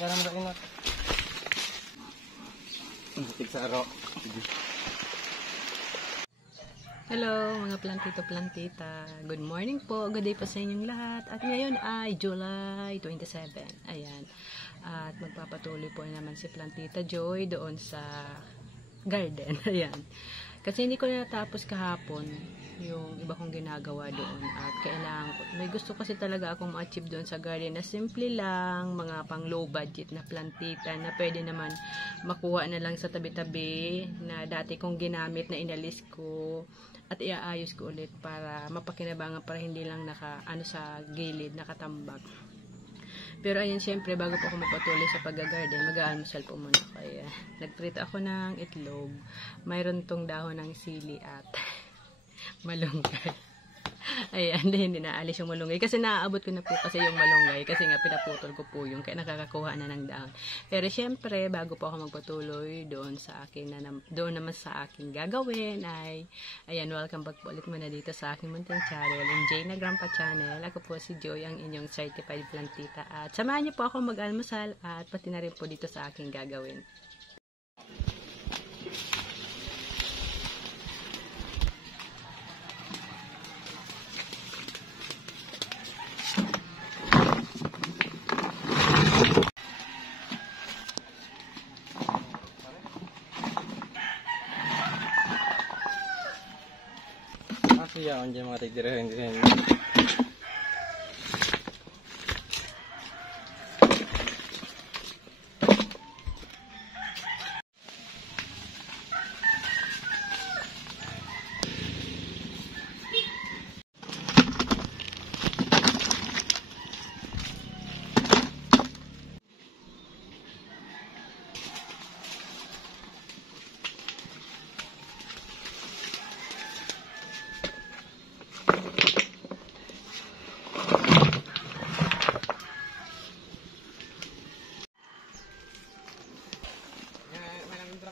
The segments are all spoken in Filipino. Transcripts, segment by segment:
Kaya naman rin na. Tigsaro. Hello mga plantito-plantita. Good morning po. Good day po sa inyong lahat. At ngayon ay July 27. Ayan. At magpapatuloy po naman si Plantita Joy doon sa garden. Ayan. Kasi hindi ko na natapos kahapon yung iba kong ginagawa doon. At kailangan ko. May gusto kasi talaga akong ma-achieve doon sa garden na simple lang. Mga pang low budget na plantita na pwede naman makuha na lang sa tabi-tabi na dati kong ginamit na inalis ko. At iaayos ko ulit para mapakinabangan para hindi lang sa gilid nakatambak. Pero ayun, syempre bago po ako magpatuloy sa pag-garden, mag-aalmusal po muna. Kaya nag-treat ako ng itlog. Mayroon tong dahon ng sili at malunggay. Ayan, hindi na alis yung malunggay. Kasi naaabot ko na po kasi yung malunggay. Kasi nga pinaputol ko po yung kaya nakakakuha na ng dahon. Pero syempre, bago po ako magpatuloy doon sa akin doon naman sa akin gagawin ay, ayan, welcome back po ulit muna dito sa aking munting channel, MJ na Grandpa Channel. Ako po si Joy, ang inyong certified plantita. At samahan niyo po ako mag-almusal at pati na rin po dito sa aking gagawin. Siya on dyan mga tigdirahin.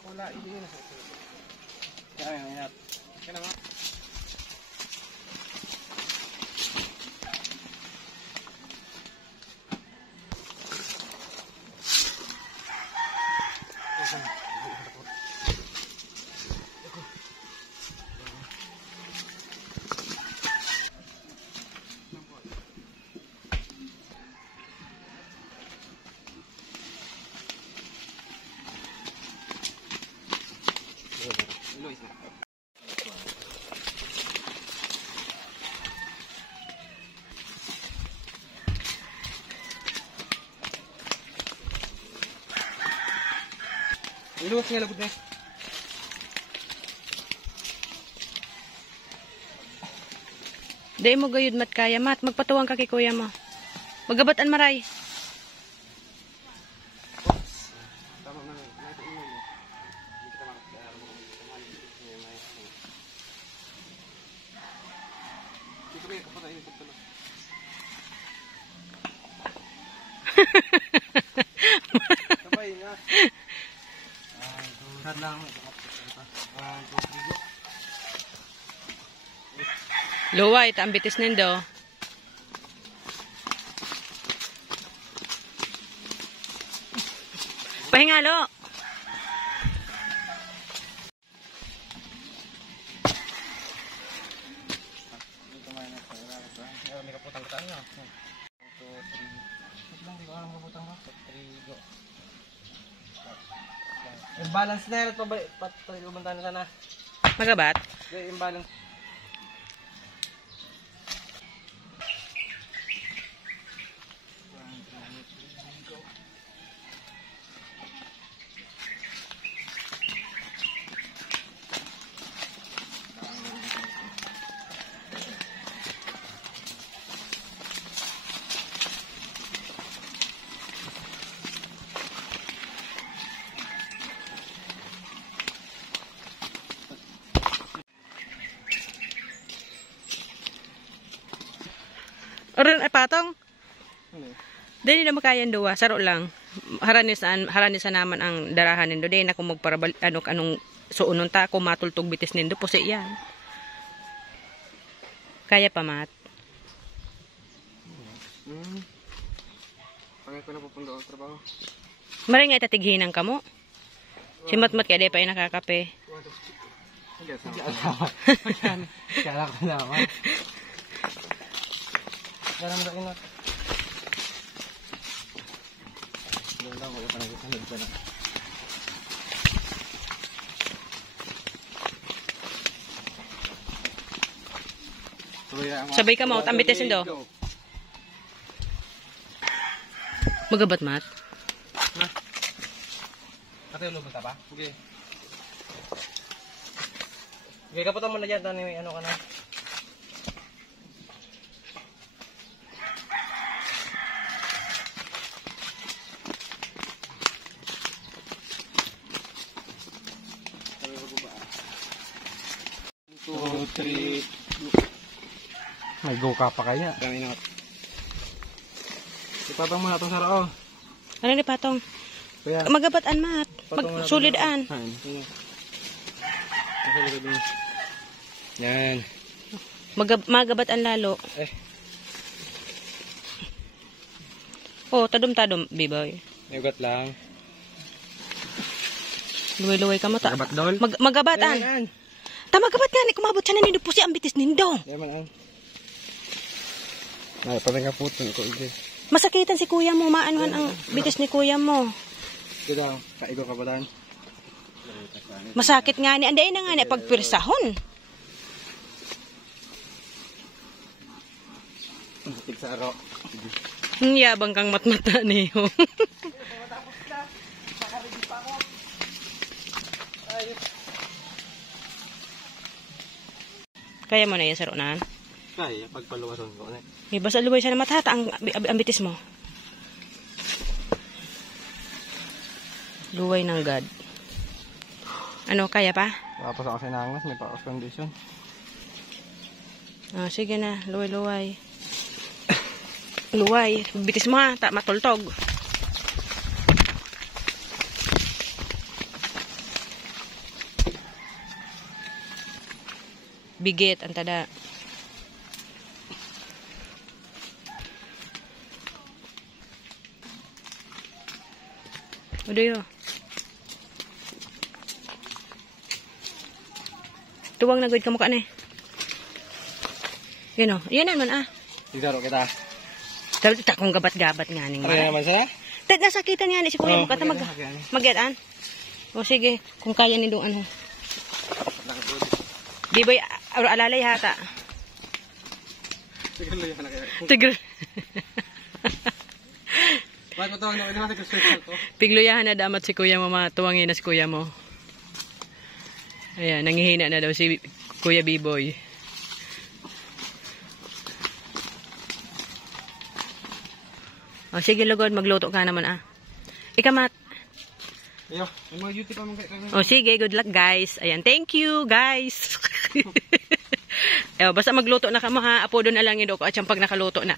Wala, hindi na. Kaya nga. Kaya naman. Iluwas nga labot na. Day mo gayud mat kaya mat. Magpatuwang ka kay kuya mo. Magabatan maray. Tama na. Sabay nga. Lang. Luwa, ita ang bitis nindo. Pahingalo. May kaputang kataan nga. 1, 2, 3. Lang, di ko alam kaputang ba? 3, go. Imbalance na yan at patuloy na sana. Magabat? Imbalance. Oron ay patong. Dili na makayan duwa, saro lang. Haranisan naman ang darahan nindo. Dili na ko magparabal anong suunon ta ko matultog bitis nindo pusi yan. Kaya pa mat. Ngayon ko na pupunta ako trabaho. Maray nga itatighinang ka mo. Si Matmat kaya di pa yung nakakape. Hindi alaman. Kala ko naman. Kala mo na inot. Doon lang ako pa nagkasanod ka na. Sabay ka mo, tambites do. Magabat mat? Ate, lubot ka pa? Sige. Sige, kaputan mo na dyan. Ano ka na? Two, three. May go ka pa kaya? Kami na. Ipatang mo na itong sarao. Ano ni Patong? Kaya, Magabatan mat. Magsulidaan. Yan. Magabatan lalo. Oh, tadom-tadom, biboy. Ugat lang. Luway-luway ka mo ta. Magabat dol? Magabatan. Yan. Magabat nga ni kumabot siya na nindo po si ambitis nindo. Yan man ang. Ay, parang kaputin ko. Masakitan si kuya mo, maanuhan ang bitis ni kuya mo. Ito daw, kaigo ka ba dan? Masakit nga ni, anday na nga ni pagpirsahon. Matik sa araw. Yabang kang matmata niyo. Kaya mo na yung sarunan? Kaya, pagpaluwasan ko na. May basta luway siya na matata ang ambitis mo. Luway ng God. Ano, kaya pa? Tapos ako sinangas, may pakas condition. Ah, sige na, luway-luway. Luway, bitis mo ha, matultog. Bigit, ang tada. Udah yun. Tuwang na good ka mukha na eh. Yan o. Yan naman ah. Isaro kita. Sabi ito kung gabat-gabat nga ning Ano naman sana? Tad nasakitan nga ni si kuya mo kata mag-get-an. O sige, kung kaya nindong ano. Di ba alalay hata? Tigil. Bakit mo tawag na naman tigil ko? Pigluyahan na damat si kuya mo, matuwangin na si kuya mo. Ayan, nangihina na daw si Kuya B-Boy. O sige lugod, magluto ka naman ah. Ikamat. Ayo, may mga duty pa mong kayo. O sige, good luck guys. Ayan, thank you guys. Ewan, basta magluto na ka mo ha. Apo doon na lang yun ko at siyang pag nakaluto na.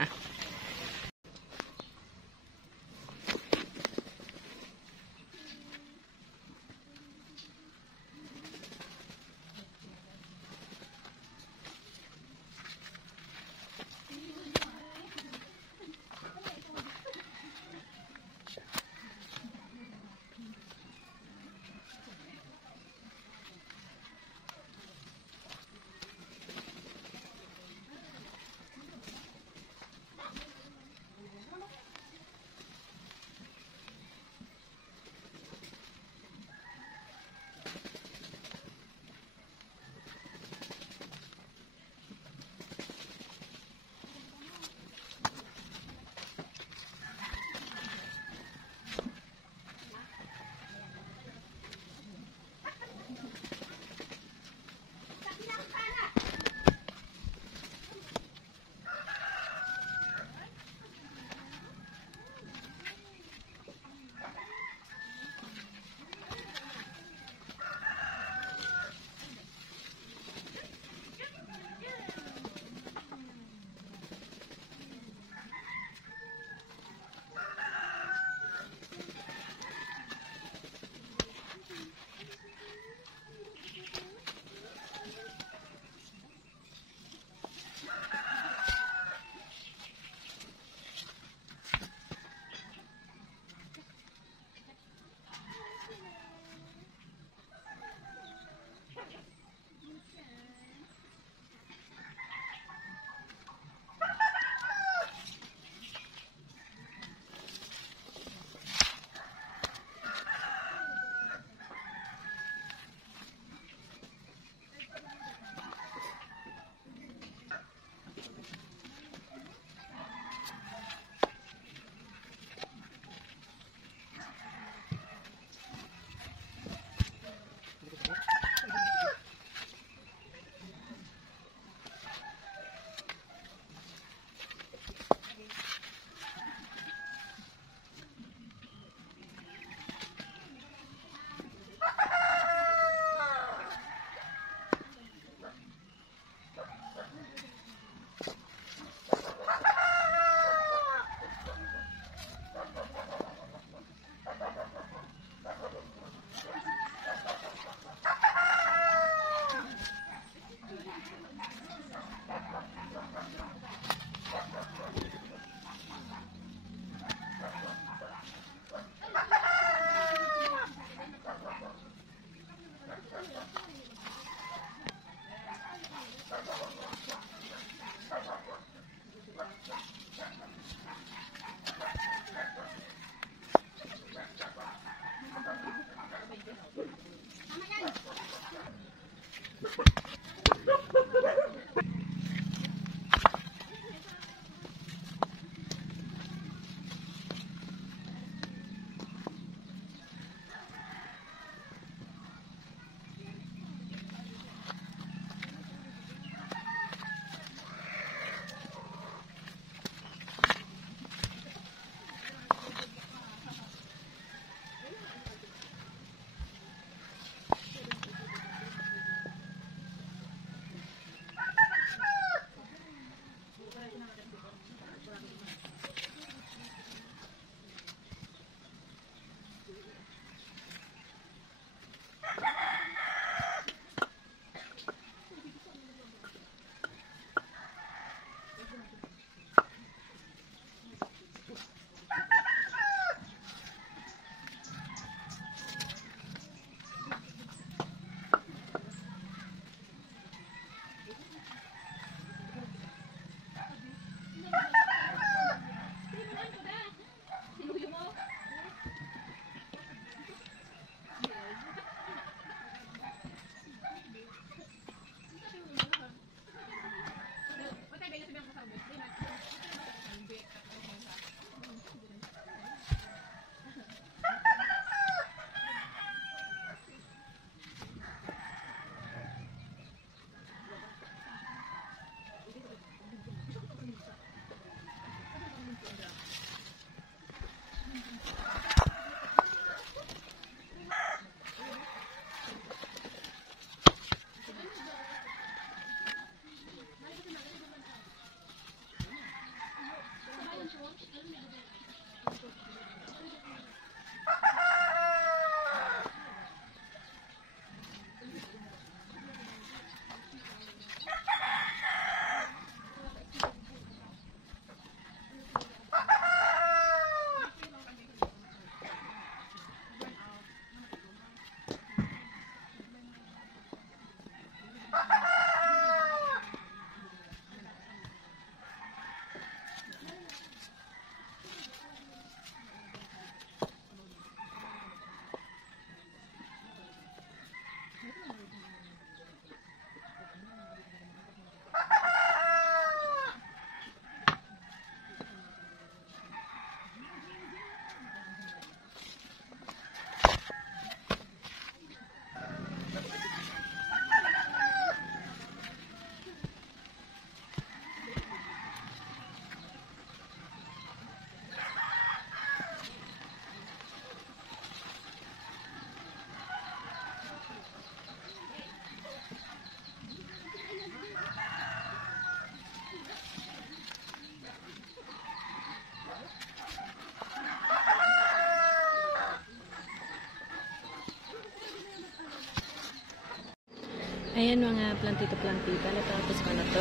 Ayan mga plantito-plantita, natapos ko na to.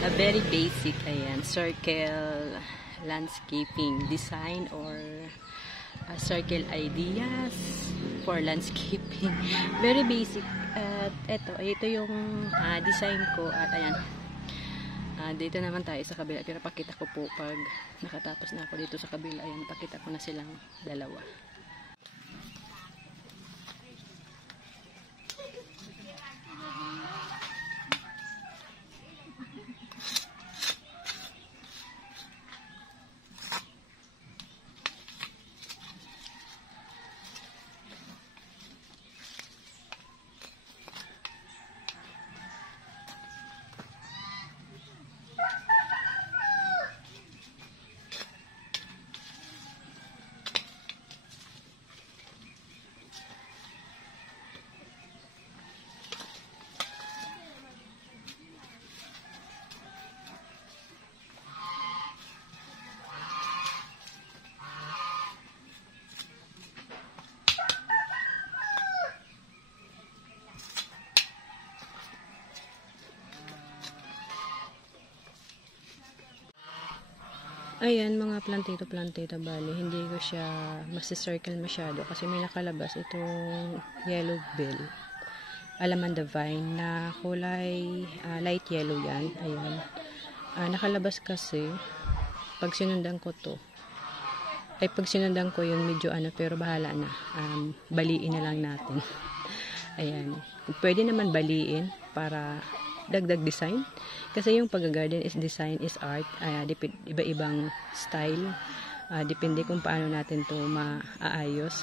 A very basic, ayan, circle landscaping design or circle ideas for landscaping. Very basic. At ito yung design ko. At ayan, dito naman tayo sa kabila. Pero pakita ko po pag nakatapos na ako dito sa kabila. Ayan, pakita ko na silang dalawa. Ayan, mga plantito-plantito, bali, hindi ko siya masi-circle masyado kasi may nakalabas itong yellow bell, alamanda vine na kulay light yellow yan. Ayan. Nakalabas kasi pag sinundan ko to. Pag sinundan ko yun medyo pero bahala na. Baliin na lang natin. Ayan. Pwede naman baliin para dagdag design kasi yung pag-garden is design is art. Iba-ibang style, depende kung paano natin to maaayos.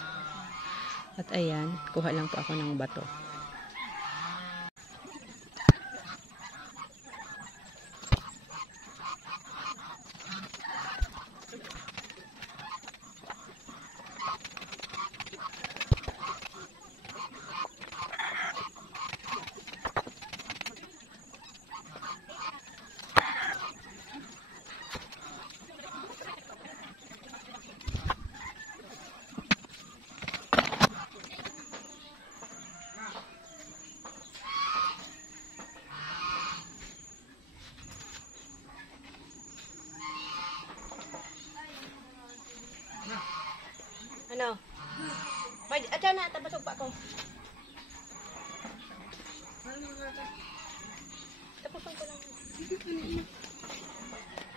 At ayan, kuha lang po ako ng bato. Ano? Ayan na, tabasog pa ako. Tapasog ko lang.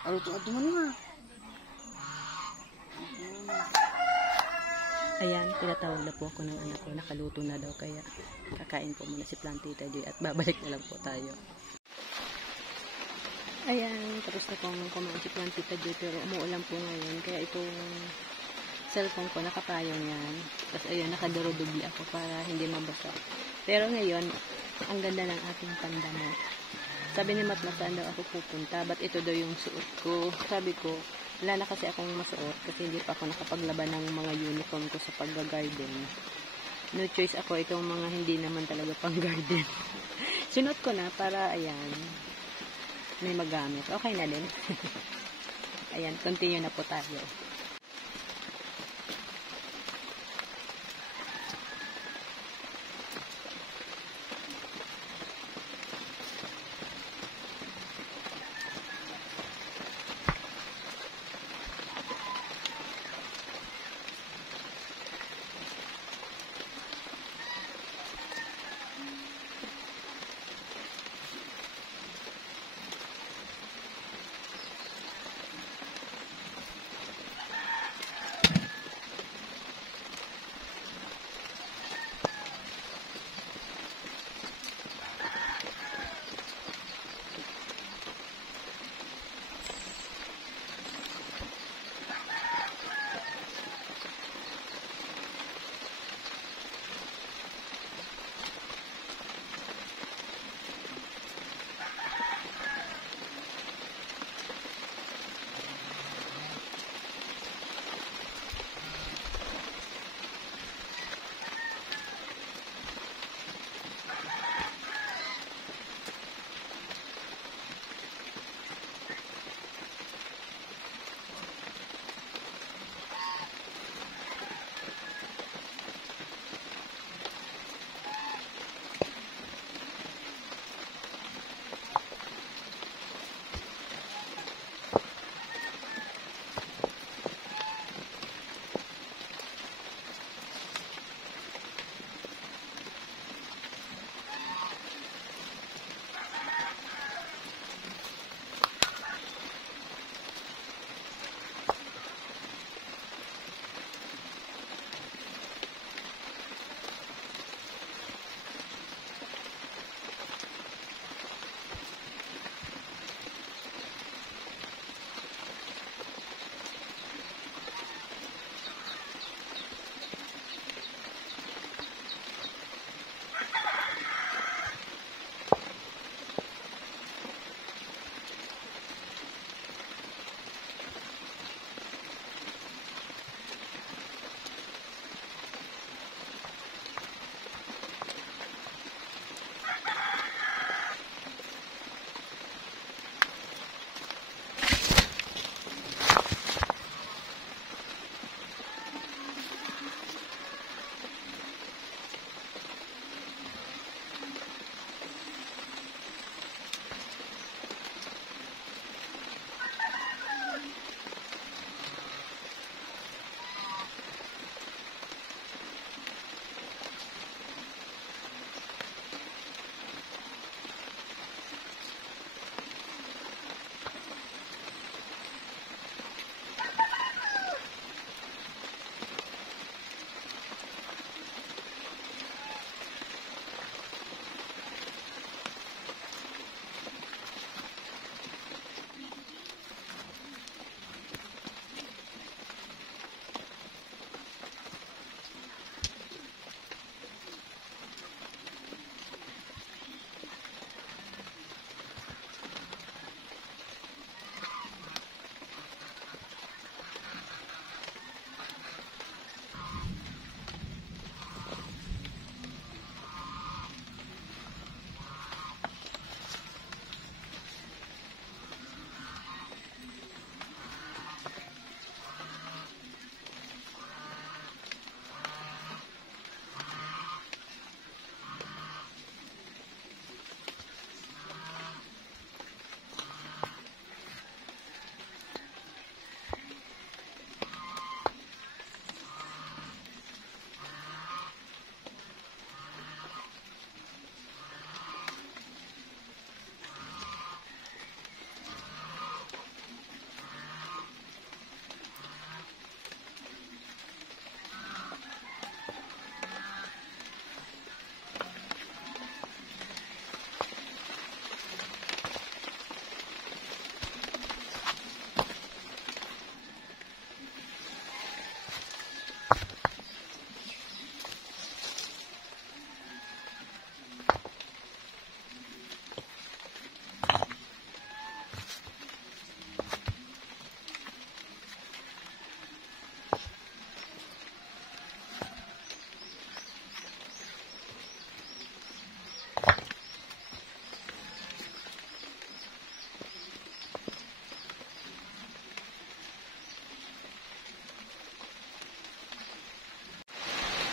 Ato man nga. Ayan, pinatawag na po ako ng anak ko. Nakaluto na daw, kaya kakain po muna si Plantita Joy at babalik na lang po tayo. Ayan, tapos na pong kumain si Plantita Joy pero umuulan po ngayon. Kaya itong cellphone ko nakapayo niyan. Tapos ayun, nakadurudubli ako para hindi mabasa. Pero ngayon, ang ganda ng aking pandamo. Sabi ni Matma, saan daw ako pupunta? Ba't ito daw yung suot ko? Sabi ko, wala na kasi akong masuot kasi hindi pa ako nakapaglaban ng mga uniform ko sa pag-garden. No choice ako, itong mga hindi naman talaga pang-garden. Sinuot ko na para, ayan, may magamit. Okay na din. Ayan, continue na po tayo.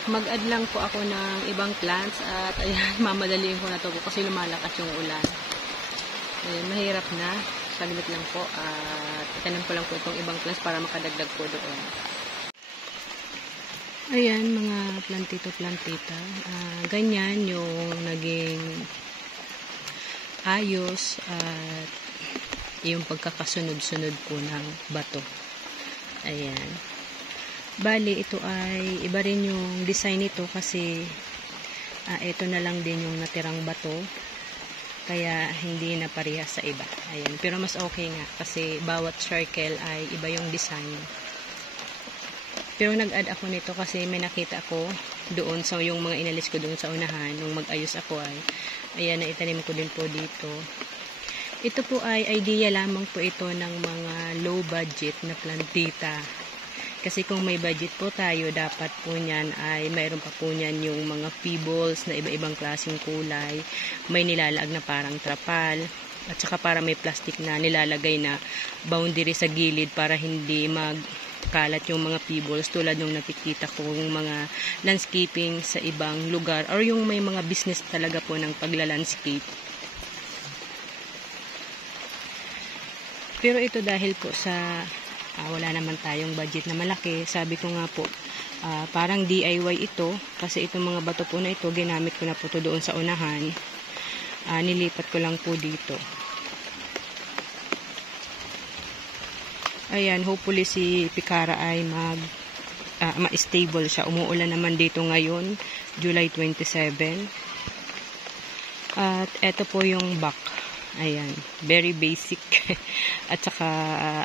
mag-add lang po ako ng ibang plants at ayan, mamadaliin ko na to po kasi lumalakas yung ulan. Ayan, mahirap na. Saglit lang po at itanim ko lang po itong ibang plants para makadagdag po doon. Ayan, mga plantito-plantita. Ganyan yung naging ayos at yung pagkakasunod-sunod po ng bato. Ayan. Bali, ito ay iba rin yung design nito kasi ito na lang din yung natirang bato. Kaya hindi na parehas sa iba. Ayan. Pero mas okay nga kasi bawat circle ay iba yung design. Pero nag-add ako nito kasi may nakita ako doon sa yung mga inalis ko doon sa unahan nung mag-ayos ako ay ayan, naitanim ko din po dito. Ito po ay idea lamang po ito ng mga low budget na plantita. Kasi kung may budget po tayo, dapat po niyan ay mayroon pa po niyan yung mga pebbles na iba-ibang klaseng kulay. May nilalaag na parang trapal. At saka para may plastic na nilalagay na boundary sa gilid para hindi magkalat yung mga pebbles tulad nung nakikita kong mga landscaping sa ibang lugar or yung may mga business talaga po ng pagla-landscape. Pero ito dahil po sa wala naman tayong budget na malaki, sabi ko nga po parang DIY ito kasi itong mga bato po na ito ginamit ko na po ito doon sa unahan. Nilipat ko lang po dito. Ayan, hopefully si Picara ay ma-stable siya. Umuulan naman dito ngayon, July 27. At ito po yung back. Ayan, very basic. At saka,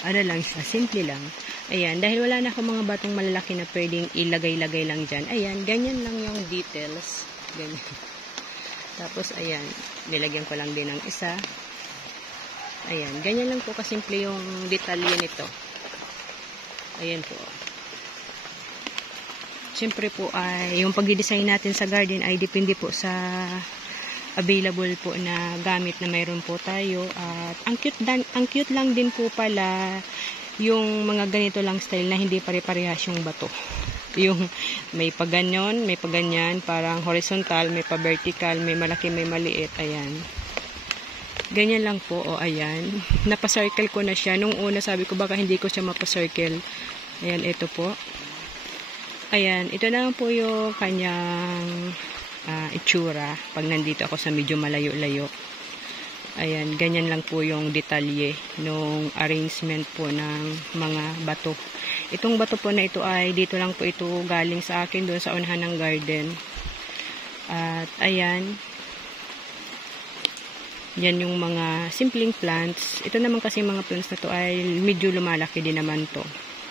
ano lang, simple lang. Ayan, dahil wala na akong mga batong malalaki na pwedeng ilagay-lagay lang dyan. Ayan, ganyan lang yung details. Ganyan. Tapos, ayan, nilagyan ko lang din ng isa. Ayan, ganyan lang po kasimple yung detalye nito. Ayan po. Siyempre po, yung pag-design natin sa garden ay depende po sa available po na gamit na mayroon po tayo. At ang cute lang din po pala yung mga ganito lang style na hindi pare-parehas yung bato. Yung may paganyan, may paganyan, parang horizontal, may pa-vertical, may malaki, may maliit. Ayan. Ganyan lang po. O, ayan. Napacircle ko na siya. Nung una sabi ko baka hindi ko siya mapacircle. Ayan, ito po. Ayan, ito na lang po yung kanyang itsura pag nandito ako sa medyo malayo-layo. Ayan, ganyan lang po yung detalye nung arrangement po ng mga bato. Itong bato po na ito ay dito lang po ito galing sa akin doon sa unahan ng garden. At ayan, yan yung mga simpleng plants. Ito naman kasi mga plants na to ay medyo lumalaki din naman to.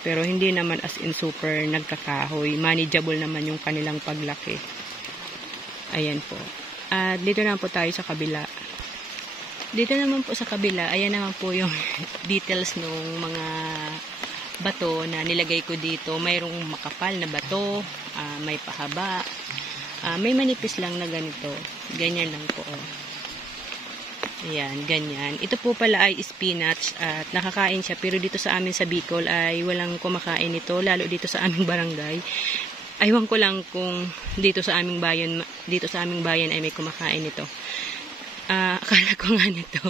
Pero hindi naman as in super nagkakahoy. Manageable naman yung kanilang paglaki. Ayan po. At dito naman po tayo sa kabila. Dito naman po sa kabila, ayan naman po yung details ng mga bato na nilagay ko dito. Mayroong makapal na bato, may pahaba, may manipis lang na ganito. Ganyan lang po. Ayan, ganyan. Ito po pala ay spinach at nakakain siya. Pero dito sa amin sa Bicol ay walang kumakain nito. Lalo dito sa aming barangay. Aywan ko lang kung dito sa aming bayan ay may kumakain nito. Akala ko nga nito,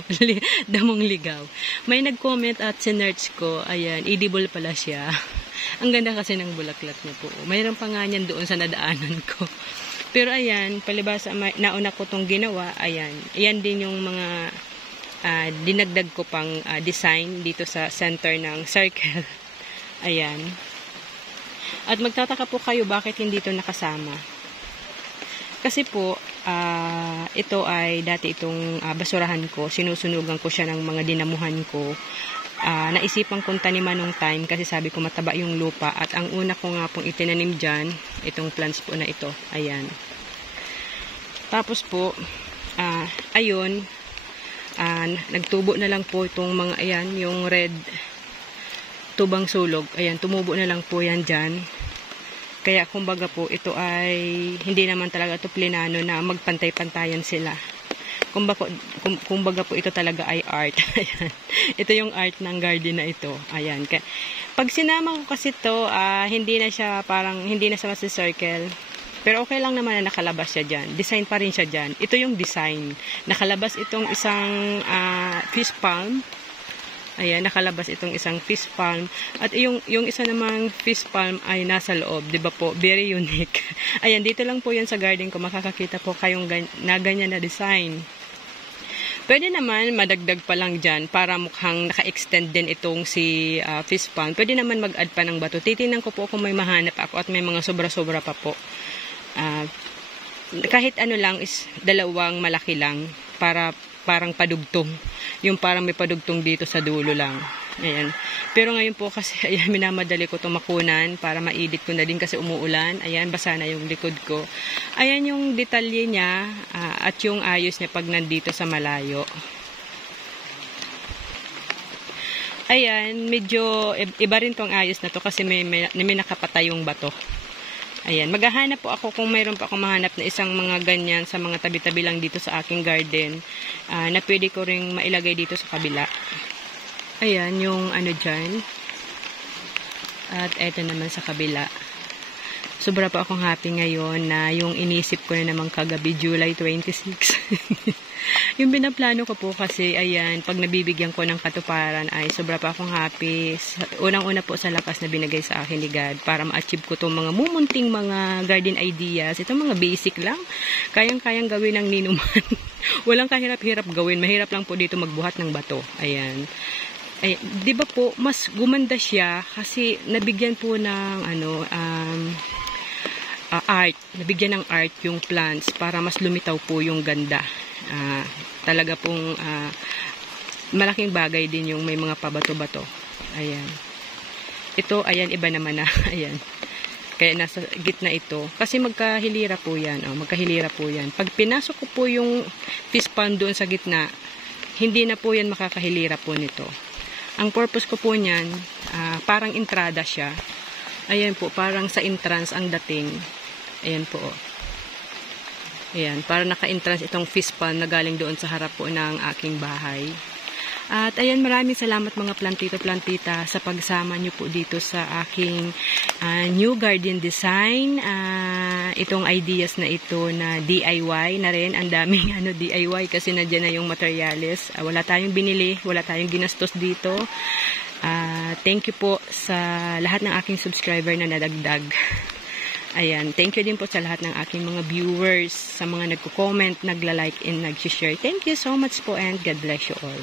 damong ligaw. May nag-comment at sinerch ko, ayan, edible pala siya. Ang ganda kasi ng bulaklak niya po. Mayroon pa nga niyan doon sa nadaanan ko. Pero ayan, palibasa, nauna ko tong ginawa, ayan. Ayan din yung mga dinagdag ko pang design dito sa center ng circle. Ayan. At magtataka po kayo bakit hindi ito nakasama. Kasi po, ito ay dati itong basurahan ko. Sinusunugan ko siya ng mga dinamuhan ko. Naisipan kong taniman nung time kasi sabi ko mataba yung lupa. At ang una ko nga pong itinanim dyan, itong plants po na ito. Ayan. Tapos po, ayun, nagtubo na lang po itong mga, ayan, yung red tubang sulog. Ayan, tumubo na lang po yan dyan. Kaya kumbaga po, ito ay hindi naman talaga ito plinano na magpantay-pantayan sila. Kumbaga po, ito talaga ay art. Ayan. Ito yung art ng garden na ito. Ayan. Pag sinama ko kasi ito, hindi na siya parang, hindi na siya circle. Pero okay lang naman na nakalabas siya dyan. Design pa rin siya dyan. Ito yung design. Nakalabas itong isang fish palm. Ayan, nakalabas itong isang fish palm. At yung isa namang fish palm ay nasa loob. Diba po? Very unique. Ayan, dito lang po yan sa garden ko. Makakakita po kayong na ganyan na design. Pwede naman madagdag pa lang dyan para mukhang naka-extend din itong si fish palm. Pwede naman mag-add pa ng bato. Titingnan ko po kung may mahanap ako at may mga sobra-sobra pa po. Kahit ano lang is dalawang malaki lang para parang padugtong. Yung parang may padugtong dito sa dulo lang. Ayan. Pero ngayon po kasi, ayan, minamadali ko itong makunan para ma-edit ko na din kasi umuulan. Ayan, basa na yung likod ko. Ayan yung detalye niya at yung ayos niya pag nandito sa malayo. Ayan, medyo iba rin tong ayos na to kasi may nakapatayong bato. Ayan, maghahanap po ako kung mayroon pa akong mahanap na isang mga ganyan sa mga tabi-tabi lang dito sa aking garden na pwede ko ring mailagay dito sa kabila. Ayan, yung ano dyan. At eto naman sa kabila. Sobra pa akong happy ngayon na yung inisip ko na naman kagabi, July 26. Yung binaplano ko po kasi, ayan, pag nabibigyan ko ng katuparan ay sobra pa akong happy. Unang-una po sa lakas na binigay sa akin ni God para ma-achieve ko itong mga mumunting mga garden ideas. Itong mga basic lang. Kayang-kayang gawin ng ninuman. Walang kahirap-hirap gawin. Mahirap lang po dito magbuhat ng bato. Ayan. Ay, 'di ba po, mas gumanda siya kasi nabigyan po ng art. Nabigyan ng art yung plants para mas lumitaw po yung ganda. Talaga pong malaking bagay din yung may mga pabato-bato. Ayan. Ito, ayan, iba naman na. Ayan. Kaya nasa gitna ito. Kasi magkahilira po yan. Magkahilira po yan. Pag pinasok ko po yung fish pond doon sa gitna, hindi na po yan makakahilira po nito. Ang purpose ko po niyan, parang entrada siya. Ayan po, parang sa entrance ang dating. Ayan po. Ayan, para naka-entrance itong fish pond na galing doon sa harap po ng aking bahay. At ayan, maraming salamat mga plantito-plantita sa pagsama nyo po dito sa aking new garden design. Itong ideas na ito na DIY na rin. Ang daming DIY kasi nandiyan na yung materials. Wala tayong binili, wala tayong ginastos dito. Thank you po sa lahat ng aking subscriber na nadagdag. Ayan, thank you din po sa lahat ng aking mga viewers, sa mga nagko-comment, nagla-like and nag-share. Thank you so much po and God bless you all.